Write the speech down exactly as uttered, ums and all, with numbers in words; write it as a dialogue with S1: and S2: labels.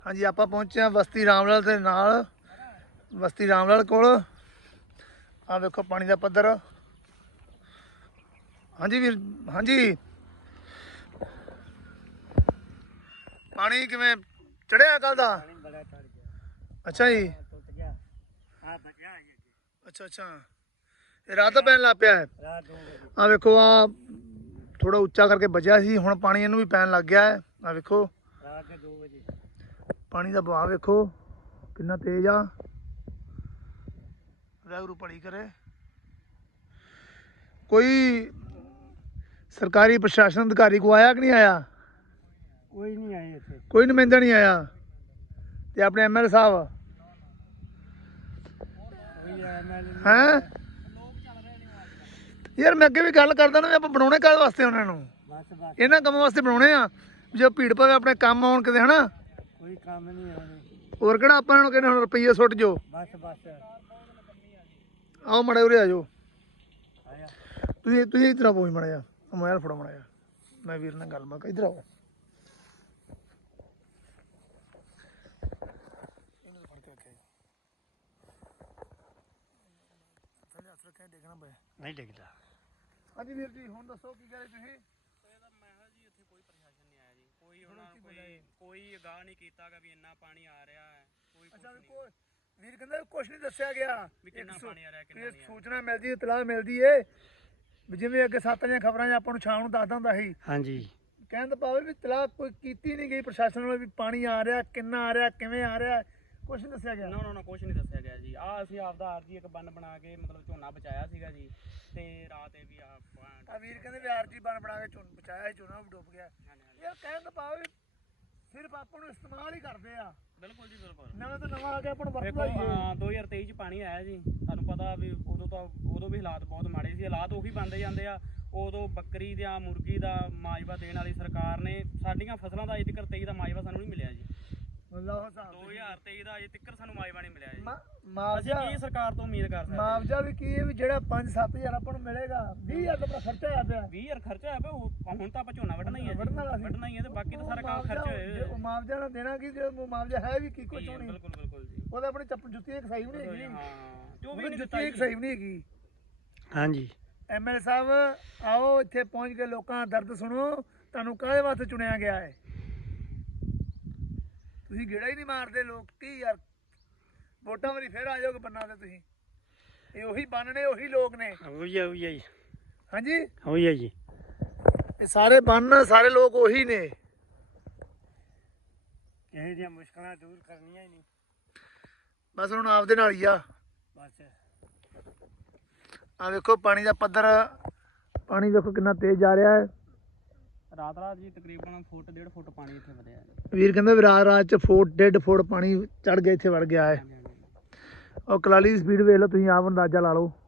S1: ਹਾਂਜੀ ਆਪਾਂ ਪਹੁੰਚੇ ਹਾਂ ਬਸਤੀ ਰਾਮਲਾਲ ਦੇ ਨਾਲ, ਬਸਤੀ ਰਾਮਲਾਲ ਕੋਲ। ਆ ਵੇਖੋ ਪਾਣੀ ਦਾ ਪੱਧਰ। ਹਾਂਜੀ ਵੀਰ, ਹਾਂਜੀ ਪਾਣੀ ਕਿਵੇਂ ਚੜਿਆ ਕੱਲ ਦਾ? ਅੱਛਾ ਜੀ, ਅੱਛਾ ਅੱਛਾ, ਇਹ ਰਾਤ ਦਾ ਪੈਣ ਲੱਗ ਪਿਆ ਹੈ। ਆ ਵੇਖੋ ਆ ਥੋੜਾ ਉੱਚਾ ਕਰਕੇ ਬਚਿਆ ਸੀ, ਹੁਣ ਪਾਣੀ ਇਹਨੂੰ ਵੀ ਪੈਣ ਲੱਗ ਗਿਆ ਹੈ। ਆ ਵੇਖੋ ਪਾਣੀ ਦਾ ਵਹਾਅ ਵੇਖੋ ਕਿੰਨਾ ਤੇਜ਼ ਆ। ਵਾਹਿਗੁਰੂ ਭਲੀ ਕਰੇ। ਕੋਈ ਸਰਕਾਰੀ ਪ੍ਰਸ਼ਾਸਨ ਅਧਿਕਾਰੀ ਕੋ ਆਇਆ ਕਿ ਨਹੀਂ ਆਇਆ?
S2: ਕੋਈ ਨਹੀਂ ਆਇਆ ਇੱਥੇ,
S1: ਕੋਈ ਨੁਮਾਇੰਦਾ ਨਹੀਂ ਆਇਆ। ਤੇ ਆਪਣੇ ਐਮ ਐਲ ਏ ਸਾਹਿਬ ਹੈਂ? ਯਾਰ ਮੈਂ ਅੱਗੇ ਵੀ ਗੱਲ ਕਰਦਾ ਨਾ, ਆਪਾਂ ਬਣਾਉਣੇ ਕਾਹਦੇ ਵਾਸਤੇ ਉਹਨਾਂ ਨੂੰ? ਇਹਨਾਂ ਕੰਮਾਂ ਵਾਸਤੇ ਬਣਾਉਣੇ ਆ ਜੋ ਭੀੜ ਪਵੇ, ਆਪਣੇ ਕੰਮ ਆਉਣ ਕਿਤੇ, ਹਨਾ?
S2: ਕੋਈ ਕੰਮ ਨਹੀਂ ਆਉਣੇ,
S1: ਹੋਰ ਕਿਹੜਾ ਆਪਾਂ ਇਹਨਾਂ ਨੂੰ ਕਹਿੰਦੇ ਹੁਣ ਰੁਪਈਏ ਸੁੱਟ ਜੋ।
S2: ਬਸ ਬਸ
S1: ਆਓ ਮੜੇ ਉਰੇ ਆ ਜਾਓ। ਤੁਸੀਂ ਤੁਸੀਂ ਇੱਧਰ ਆਓ, ਮੜਾ ਜਾ ਮੋਬਾਈਲ ਫੜੋ ਮੜਾ ਜਾ, ਮੈਂ ਵੀਰ ਨਾਲ ਗੱਲ ਬਾਤ। ਇੱਧਰ ਆਓ। ਦੇਖਣਾ ਪਿਆ
S2: ਨਹੀਂ ਡਿੱਗਦਾ।
S1: ਹਾਂਜੀ ਵੀਰ ਜੀ, ਹੁਣ ਦੱਸੋ ਕੀ ਕਹਿ ਰਹੇ ਤੁਸੀਂ?
S3: ਮੈਂ ਕਿਹਾ ਜੀ ਇੱਥੇ ਕੋਈ ਪ੍ਰਸ਼ਾਸਨ ਨਹੀਂ ਆਇਆ ਜੀ, ਕੋਈ ਉਹਨਾਂ ਕੋਈ ਕੋਈ ਅਗਾਹ ਨਹੀਂ ਕੀਤਾਗਾ ਵੀ ਇੰਨਾ ਪਾਣੀ ਆ ਰਿਹਾ ਹੈ। ਕੋਈ
S1: ਅੱਛਾ ਕੋਈ ਵੀਰ ਕਹਿੰਦਾ ਕੁਛ ਨਹੀਂ ਦੱਸਿਆ ਗਿਆ
S3: ਵੀ ਕਿੰਨਾ ਪਾਣੀ ਆ ਰਿਹਾ, ਕਿੰਨਾ ਨਹੀਂ।
S1: ਸੂਚਨਾ ਮਿਲਦੀ, ਇਤਲਾਹ ਮਿਲਦੀ ਏ ਵੀ ਜਿਵੇਂ ਅੱਗੇ ਸੱਤ ਦੀਆਂ ਖਬਰਾਂ 'ਚ ਆਪਾਂ ਨੂੰ ਸ਼ਾਮ ਨੂੰ ਦੱਸਦਾ ਹੁੰਦਾ ਸੀ।
S2: ਹਾਂਜੀ,
S1: ਕਹਿਣ ਦਾ ਭਾਵ ਵੀ ਇਤਲਾਹ ਕੋਈ ਕੀਤੀ ਨਹੀਂ ਗਈ ਪ੍ਰਸ਼ਾਸਨ ਵੱਲੋਂ ਵੀ ਪਾਣੀ ਆ ਰਿਹਾ, ਕਿੰਨਾ ਆ ਰਿਹਾ, ਕਿਵੇਂ ਆ ਰਿਹਾ, ਕੁਛ ਨਹੀਂ ਦੱਸਿਆ ਗਿਆ।
S3: ਨਾ ਨਾ ਨਾ ਕੁਛ ਨਹੀਂ ਦੱਸਿਆ ਗਿਆ ਜੀ। ਆ ਅਸੀਂ ਆਪਦਾ ਆਰਜੀ ਇੱਕ ਬੰਨ ਬਣਾ ਕੇ ਮਤਲਬ ਝੋਨਾ ਬਚਾਇਆ ਸੀਗਾ ਜੀ, ਤੇ ਰਾਤ ਇਹ ਵੀ ਆ
S1: ਆ ਵੀਰ ਕਹਿੰਦੇ ਵੀ ਆਰਜੀ ਬੰਨ ਬਣਾ ਕੇ ਝੋਨਾ ਬਚਾਇਆ ਸੀ, ਝੋਨਾ ਵੀ ਡੁੱਬ ਗਿਆ। ਯਾਰ ਕਹਿਣ ਦਾ ਭਾਵ ਵੀ ਸਿਰਫ ਆਪਾਂ ਨੂੰ ਇਸਤੇਮਾਲ ਹੀ ਕਰਦੇ ਆ।
S3: ਬਿਲਕੁਲ ਜੀ ਬਿਲਕੁਲ।
S1: ਨਵਾਂ ਤੋਂ ਨਵਾਂ ਆ ਕੇ ਆਪਾਂ ਨੂੰ
S3: ਦੇਖੋ
S1: ਵਰਤਦਾ ਹੀ
S3: ਹਾਂ ਦੋ ਹਜ਼ਾਰ ਤੇਈ ਚ ਪਾਣੀ ਆਇਆ ਜੀ, ਤੁਹਾਨੂੰ ਪਤਾ ਵੀ ਉਦੋਂ ਤਾਂ ਉਦੋਂ ਵੀ ਹਾਲਾਤ ਬਹੁਤ ਮਾੜੇ ਸੀ। ਹਾਲਾਤ ਉਹੀ ਬਣਦੇ ਜਾਂਦੇ ਆ। ਉਦੋਂ ਬੱਕਰੀ ਦਾ ਮੁਰਗੀ ਦਾ ਮਾਜਵਾ ਦੇਣ ਵਾਲੀ ਸਰਕਾਰ ਨੇ, ਸਾਡੀਆਂ ਫਸਲਾਂ ਦਾ ਅਜੇ ਤੱਕ ਤੇਈ ਦਾ ਮਾਜਵਾ ਸਾਨੂੰ ਨਹੀਂ ਮਿਲਿਆ ਜੀ।
S1: ਦੋ
S3: ਹਜ਼ਾਰ ਤੇਈ ਦਾ ਅਜੇ ਤੱਕ ਸਾਨੂੰ ਮਾਜਵਾ ਨਹੀਂ ਮਿਲਿਆ ਜੀ।
S1: ਮੁਆਵਜ਼ਾ
S3: ਅਸੀਂ ਕੀ ਸਰਕਾਰ ਤੋਂ ਉਮੀਦ ਕਰ ਸਕਦੇ?
S1: ਮੁਆਵਜ਼ਾ ਵੀ ਕੀ ਹੈ ਵੀ ਜਿਹੜਾ ਪੰਜ ਸੱਤ ਹਜ਼ਾਰ ਆਪਾਂ ਨੂੰ ਮਿਲੇਗਾ, ਵੀਹ ਹਜ਼ਾਰ ਦਾ ਖਰਚਾ ਆਇਆ ਪਿਆ।
S3: ਵੀਹ ਹਜ਼ਾਰ ਖਰਚਾ ਆ ਪਿਆ। ਹੁਣ ਤਾਂ ਆਪਾਂ ਝੋਨਾ ਵੱਢਣਾ ਹੀ ਹੈ,
S1: ਵੱਢਣ ਵਾਲਾ ਸੀ।
S3: ਵੱਢਣਾ ਹੀ ਹੈ, ਤੇ ਬਾਕੀ ਤਾਂ ਸਾਰਾ ਕੰਮ ਖਰਚ ਹੋਏ।
S1: ਉਹ ਮੁਆਵਜ਼ਾ ਨਾ ਦੇਣਾ ਕੀ, ਜੇ ਮੁਆਵਜ਼ਾ ਹੈ ਵੀ ਕੀ ਕੁਛ ਹੋਣੀ।
S3: ਬਿਲਕੁਲ ਬਿਲਕੁਲ ਜੀ।
S1: ਉਹਦਾ ਆਪਣੀ ਚੱਪ ਜੁੱਤੀ ਇੱਕ ਸਹੀ ਵੀ ਨਹੀਂ ਹੈਗੀ।
S3: ਹਾਂ ਜੋ ਵੀ
S1: ਜੁੱਤੀ ਇੱਕ ਸਹੀ ਵੀ ਨਹੀਂ ਹੈਗੀ।
S2: ਹਾਂਜੀ
S1: ਐਮ ਐਲ ਏ ਸਾਹਿਬ ਆਓ ਇੱਥੇ ਪਹੁੰਚ ਕੇ ਲੋਕਾਂ ਦਾ ਦਰਦ ਸੁਣੋ। ਤੁਹਾਨੂੰ ਕਾਹਦੇ ਵਾਸਤੇ ਚੁਣਿਆ ਗਿਆ ਹੈ? ਤੁਸੀਂ ਗੇੜਾ ਹੀ ਨਹੀਂ ਮਾਰਦੇ ਲੋਕ ਕੀ ਯਾਰ। ਵੋਟਾਂ ਵਾਰੀ ਫਿਰ ਆ ਜਾਓਗੇ ਬੰਨਾਂ ਤੇ ਤੁਸੀਂ। ਇਹ ਉਹੀ ਬੰਨ ਨੇ, ਉਹੀ ਲੋਕ ਨੇ।
S2: ਹੋਈ ਆ ਹੋਈ ਆ ਜੀ,
S1: ਹਾਂਜੀ
S2: ਹੋਈ ਆ ਜੀ।
S1: ਇਹ ਸਾਰੇ ਬੰਨ, ਸਾਰੇ ਲੋਕ ਉਹੀ ਨੇ।
S2: ਕਿਸੇ ਦੀਆਂ ਮੁਸ਼ਕਲਾਂ ਦੂਰ ਕਰਨੀਆਂ ਹੀ ਨਹੀਂ,
S1: ਬਸ ਹੁਣ ਆਪਦੇ ਨਾਲ ਹੀ ਆ।
S2: ਬਸ
S1: ਆ ਵੇਖੋ ਪਾਣੀ ਦਾ ਪੱਧਰ, ਪਾਣੀ ਵੇਖੋ ਕਿੰਨਾ ਤੇਜ਼ ਜਾ ਰਿਹਾ ਹੈ।
S3: ਰਾਤ ਰਾਤ ਜੀ ਤਕਰੀਬਨ ਫੁੱਟ ਡੇਢ ਫੁੱਟ ਪਾਣੀ ਇੱਥੇ ਵਧਿਆ।
S1: ਵੀਰ ਕਹਿੰਦੇ ਵੀ ਰਾਤ ਰਾਤ ਚ ਫੁੱਟ ਡੇਢ ਫੁੱਟ ਪਾਣੀ ਚੜ ਗਿਆ, ਇੱਥੇ ਵੜ ਗਿਆ ਹੈ। ਉਹ ਕਲਾਲੀ ਦੀ ਸਪੀਡ ਵੇਖ ਲਓ ਤੁਸੀਂ, ਆਪ ਅੰਦਾਜ਼ਾ ਲਾ ਲਓ।